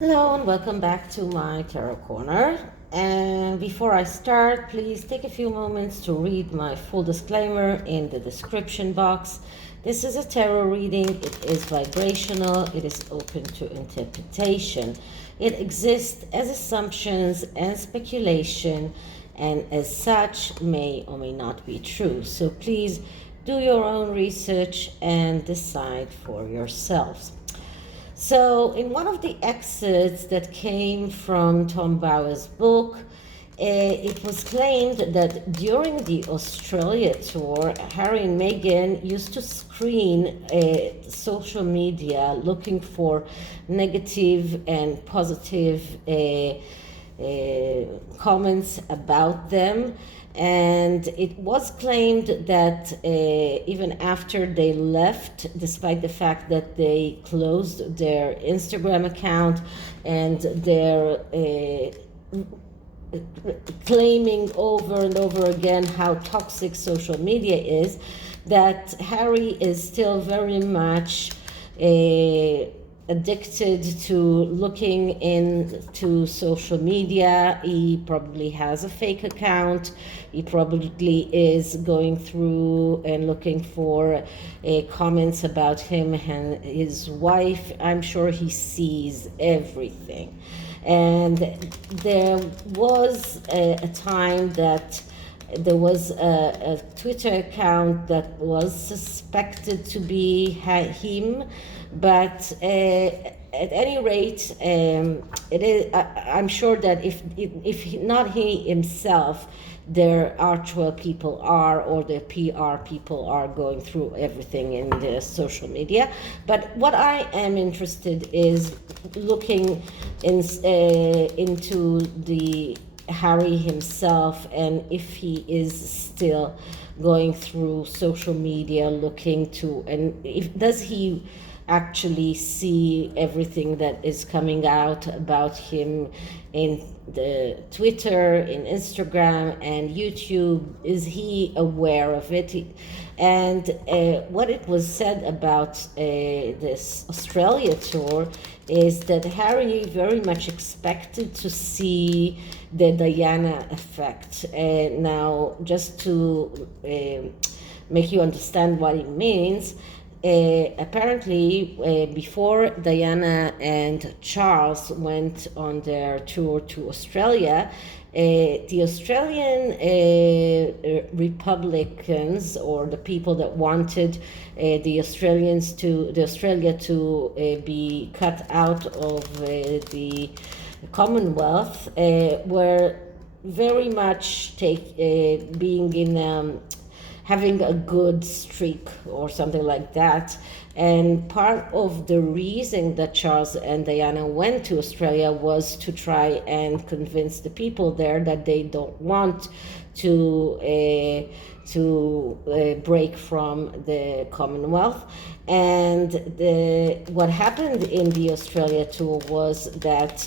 Hello and welcome back to my Tarot Corner. And before I start, please take a few moments to read my full disclaimer in the description box. This is a tarot reading. It is vibrational. It is open to interpretation. It exists as assumptions and speculation, and as such may or may not be true. So please do your own research and decide for yourselves. So, in one of the excerpts that came from Tom Bauer's book, it was claimed that during the Australia tour, Harry and Meghan used to screen social media looking for negative and positive comments about them. And it was claimed that even after they left, despite the fact that they closed their Instagram account and their claiming over and over again how toxic social media is, that Harry is still very much addicted to looking into social media. He probably has a fake account. He probably is going through and looking for comments about him and his wife. I'm sure he sees everything. And there was a time that there was a Twitter account that was suspected to be him, but at any rate, it is. I'm sure that if not he himself, their actual people are, or the PR people are going through everything in the social media. But what I am interested is looking into the Harry himself, and if he is still going through social media looking to, and if does he actually see everything that is coming out about him in the Twitter, in Instagram and YouTube? Is he aware of it? And what it was said about this Australia tour is that Harry very much expected to see the Diana effect. Now, just to make you understand what it means, apparently before Diana and Charles went on their tour to Australia, the Australian Republicans, or the people that wanted the Australia to be cut out of the Commonwealth, were very much being in having a good streak or something like that. And part of the reason that Charles and Diana went to Australia was to try and convince the people there that they don't want to break from the Commonwealth. And what happened in the Australia tour was that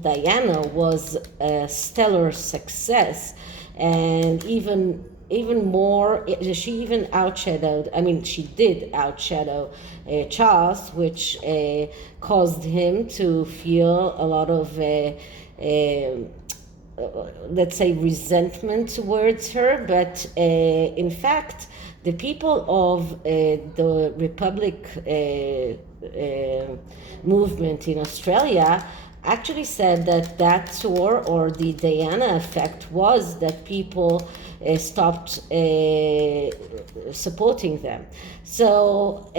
Diana was a stellar success, and even more, she even she did outshadow Charles, which caused him to feel a lot of let's say resentment towards her. But in fact, the people of the Republic movement in Australia actually said that tour, or the Diana effect, was that people stopped supporting them. So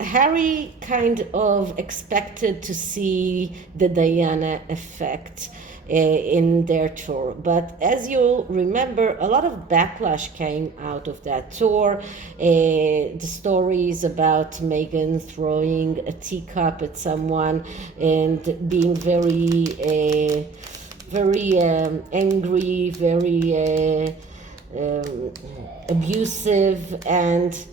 Harry kind of expected to see the Diana effect in their tour. But as you remember, a lot of backlash came out of that tour. The stories about Meghan throwing a teacup at someone and being very angry, very abusive, and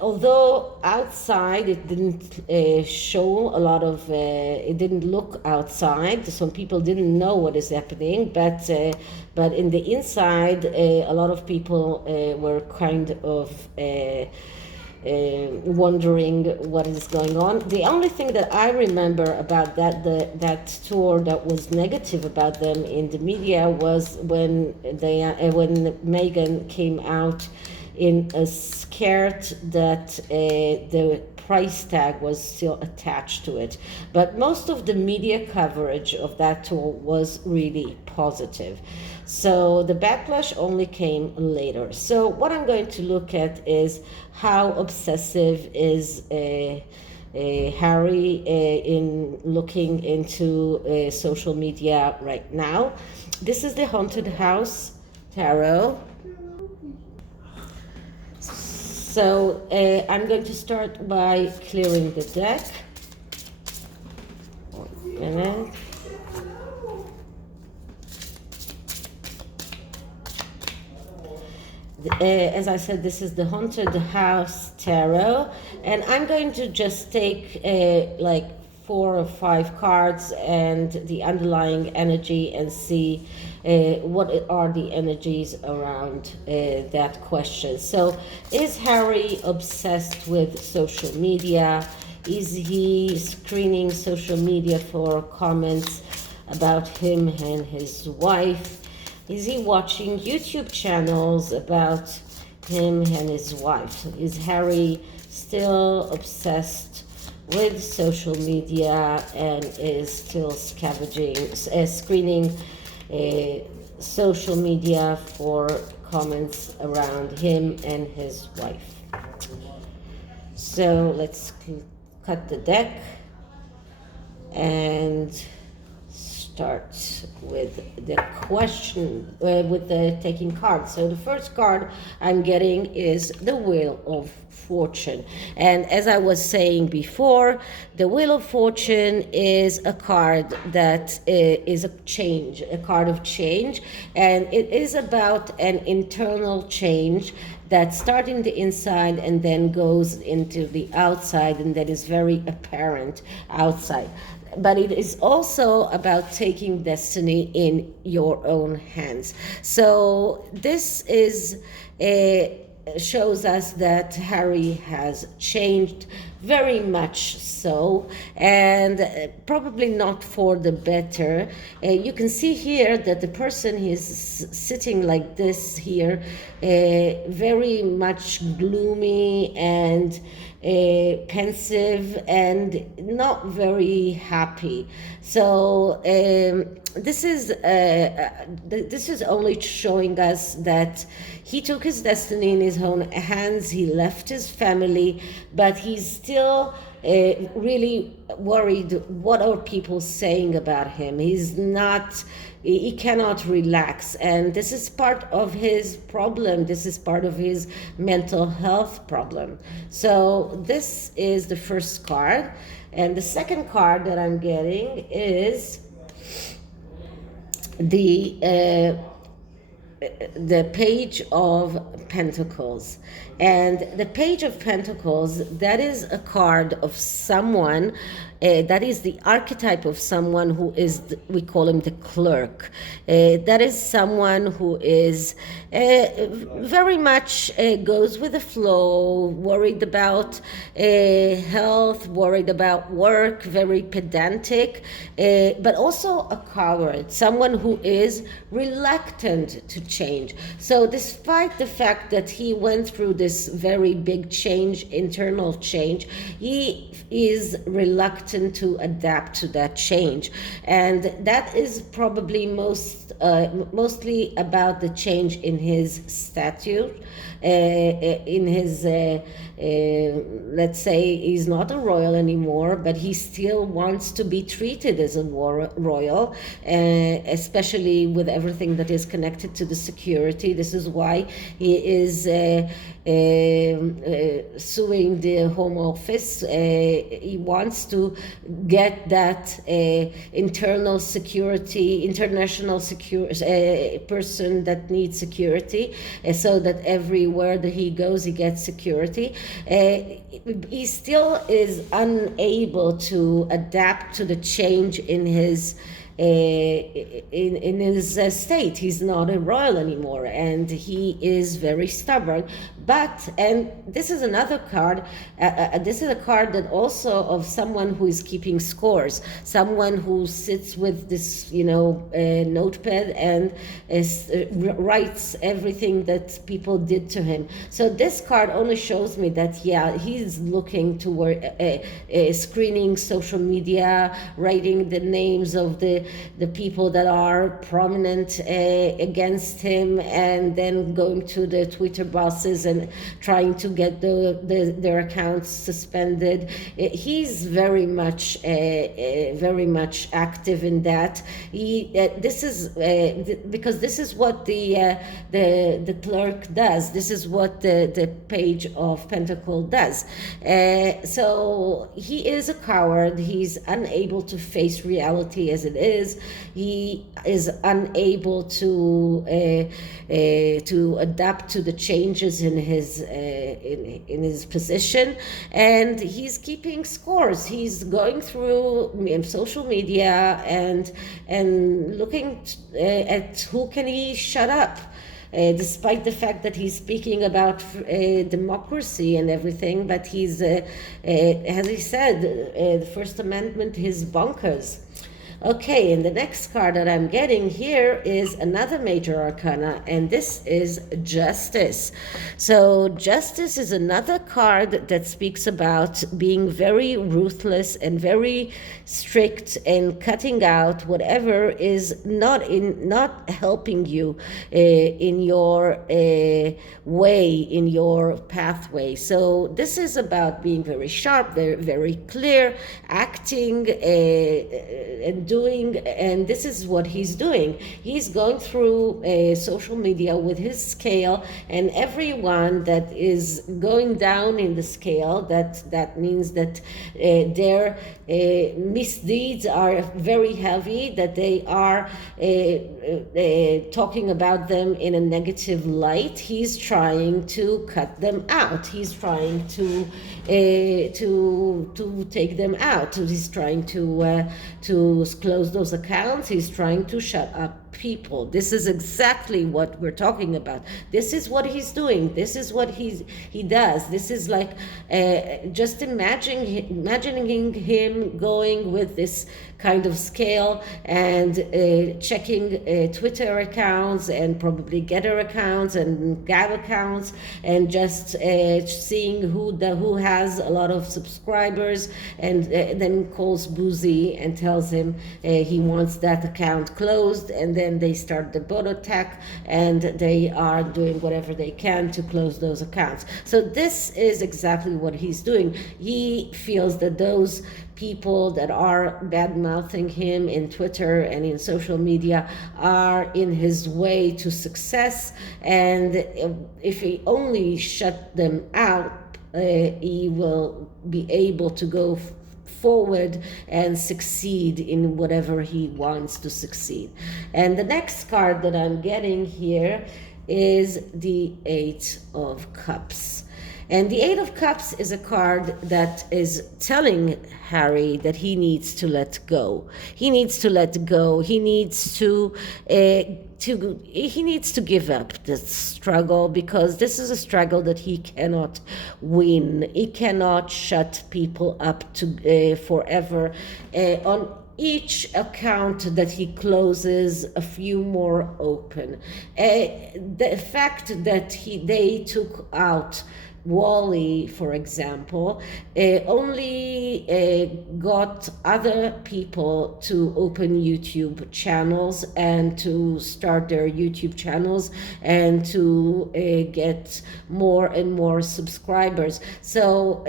although outside it didn't show a lot of, it didn't look outside, some people didn't know what is happening, but in the inside, a lot of people were kind of wondering what is going on. The only thing that I remember about that tour that was negative about them in the media was when Meghan came out in a skirt that the price tag was still attached to it. But most of the media coverage of that tour was really positive. So the backlash only came later. So what I'm going to look at is how obsessive is Harry in looking into social media right now. This is the Haunted House Tarot. So I'm going to start by clearing the deck. 1 minute. As I said, this is the Haunted House Tarot, and I'm going to just take like 4 or 5 cards and the underlying energy and see what are the energies around that question. So, is Harry obsessed with social media? Is he screening social media for comments about him and his wife? Is he watching YouTube channels about him and his wife? Is Harry still obsessed with social media and is still screening social media for comments around him and his wife? So let's cut the deck and start with the question, with the taking cards. So the first card I'm getting is the Wheel of Fortune. And as I was saying before, the Wheel of Fortune is a card that is a card of change, and it is about an internal change that starts in the inside and then goes into the outside, and that is very apparent outside. But it is also about taking destiny in your own hands. So this is shows us that Harry has changed very much so, and probably not for the better. You can see here that the person is sitting like this here, very much gloomy and pensive and not very happy. So this is only showing us that he took his destiny in his own hands. He left his family, but he's still really worried. What are people saying about him? He cannot relax, and this is part of his problem. This is part of his mental health problem. So this is the first card, and the second card that I'm getting is the Page of Pentacles. And the Page of Pentacles, that is a card of someone, that is the archetype of someone who is, we call him the clerk. That is someone who is very much goes with the flow, worried about health, worried about work, very pedantic, but also a coward, someone who is reluctant to change. So despite the fact that he went through this very big change, internal change, he is reluctant to adapt to that change. And that is probably mostly about the change in his statute, in his let's say he's not a royal anymore, but he still wants to be treated as a royal, especially with everything that is connected to the security. This is why he is suing the Home Office. He wants to get that international security person that needs security, so that everywhere that he goes, he gets security. He still is unable to adapt to the change in his in his state. He's not a royal anymore, and he is very stubborn. But, and this is another card, this is a card that also of someone who is keeping scores, someone who sits with this, notepad and writes everything that people did to him. So this card only shows me that, yeah, he's looking toward screening social media, writing the names of the people that are prominent against him, and then going to the Twitter bosses and trying to get their accounts suspended. He's very much active in that. This is because this is what the clerk does. This is what the Page of Pentacle does. So he is a coward. He's unable to face reality as it is. He is unable to adapt to the changes in his position, and he's keeping scores. He's going through social media and looking at who can he shut up. Despite the fact that he's speaking about democracy and everything, but he's, as he said, the First Amendment is bonkers. Okay, and the next card that I'm getting here is another major arcana, and this is Justice. So Justice is another card that speaks about being very ruthless and very strict and cutting out whatever is not helping you in your way, in your pathway. So this is about being very sharp, very, very clear, acting and doing, and this is what he's doing. He's going through social media with his scale, and everyone that is going down in the scale, that means that their misdeeds are very heavy, that they are talking about them in a negative light. He's trying to cut them out. He's trying to take them out. He's trying to close those accounts. He's trying to shut up people. This is exactly what we're talking about. This is what he's doing. This is what he does. This is like just imagining him going with this kind of scale and checking Twitter accounts and probably GETTR accounts and Gab accounts, and just seeing who has a lot of subscribers, and then calls Boozy and tells him he wants that account closed, and then they start the bot attack, and they are doing whatever they can to close those accounts. So this is exactly what he's doing. He feels that those people that are bad-mouthing him in Twitter and in social media are in his way to success, and if he only shut them out, he will be able to go forward and succeed in whatever he wants to succeed. And the next card that I'm getting here is the Eight of Cups. And the Eight of Cups is a card that is telling Harry that he needs to let go. He needs to let go. He needs to give up this struggle, because this is a struggle that he cannot win. He cannot shut people up forever. On each account that he closes, a few more open. The fact that they took out Wally, for example, only got other people to open YouTube channels and to start their YouTube channels and to get more and more subscribers. So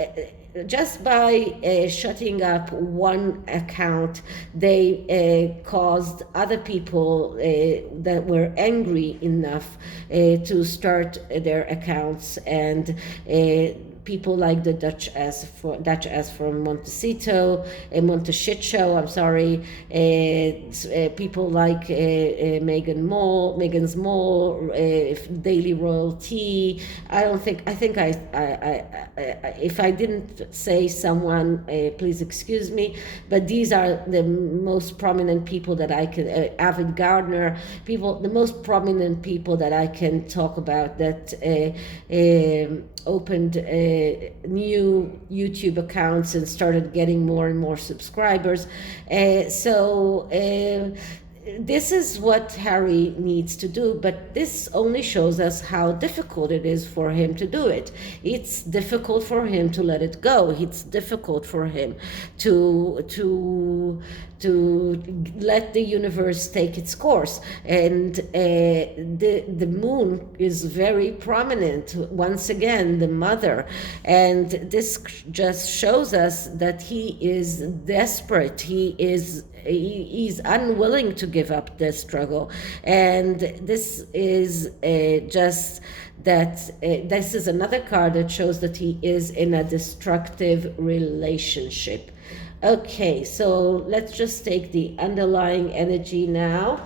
just by shutting up one account, they caused other people that were angry enough to start their accounts, and people like the Duchess from Montecito, I'm sorry, people like Meghan's Mole, Daily Royalty. I think if I didn't say someone, please excuse me, but these are the most prominent people that I can, Avid Gardner, the most prominent people that I can talk about that opened new YouTube accounts and started getting more and more subscribers. This is what Harry needs to do, but this only shows us how difficult it is for him to do it. It's difficult for him to let it go. It's difficult for him to let the universe take its course. And the moon is very prominent, once again, the mother. And this just shows us that he is desperate. He's unwilling to give up the struggle. And this is just that this is another card that shows that he is in a destructive relationship. Okay, so let's just take the underlying energy now.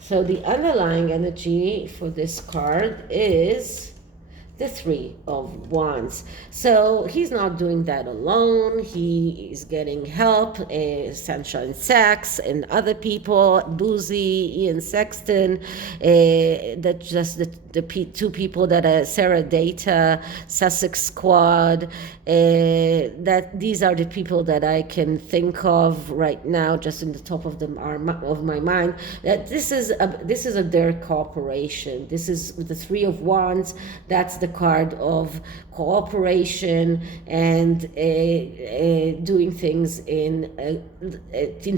So the underlying energy for this card is the Three of Wands. So he's not doing that alone. He is getting help, Sunshine Sachs and other people, Boozy, Ian Sexton, that just the two people that are Sarah Data, Sussex Squad. That these are the people that I can think of right now, just in the top of my mind. That this is their cooperation. This is the Three of Wands. That's the card of cooperation and doing things in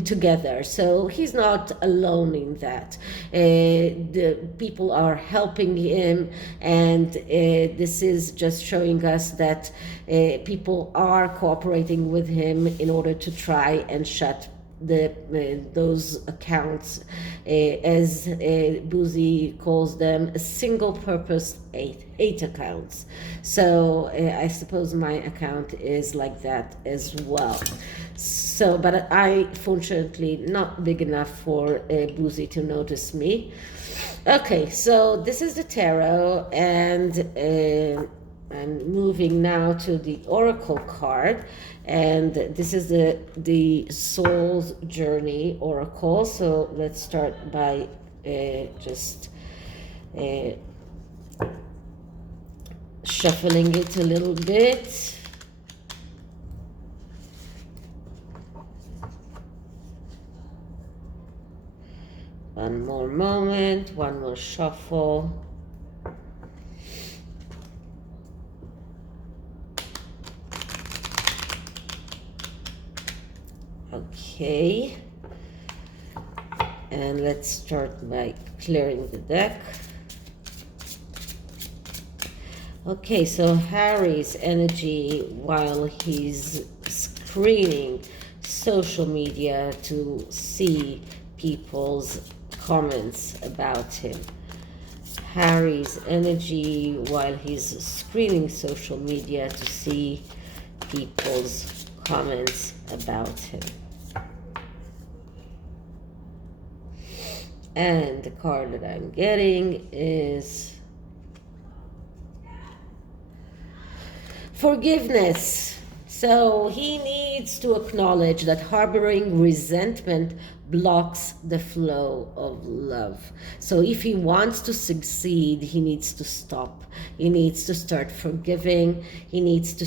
together. So he's not alone in that. The people are helping him, and this is just showing us that people are cooperating with him in order to try and shut those accounts, as Boozy calls them, single-purpose eight accounts. So I suppose my account is like that as well. So, but I fortunately not big enough for Boozy to notice me. Okay, so this is the tarot, and I'm moving now to the oracle card, and this is the soul's journey oracle. So let's start by just shuffling it a little bit. One more moment, one more shuffle. Okay, and let's start by clearing the deck. Okay, so Harry's energy while he's screening social media to see people's comments about him. Harry's energy while he's screening social media to see people's comments about him. And the card that I'm getting is forgiveness. So he needs to acknowledge that harboring resentment blocks the flow of love. So if he wants to succeed, he needs to stop. He needs to start forgiving. He needs to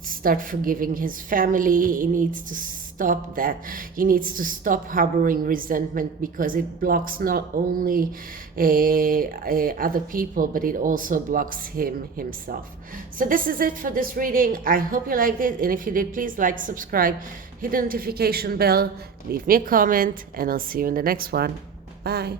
start forgiving his family. He needs to stop that. He needs to stop harboring resentment, because it blocks not only other people, but it also blocks himself. So this is it for this reading. I hope you liked it, and if you did, please like, subscribe, hit the notification bell, leave me a comment, and I'll see you in the next one. Bye.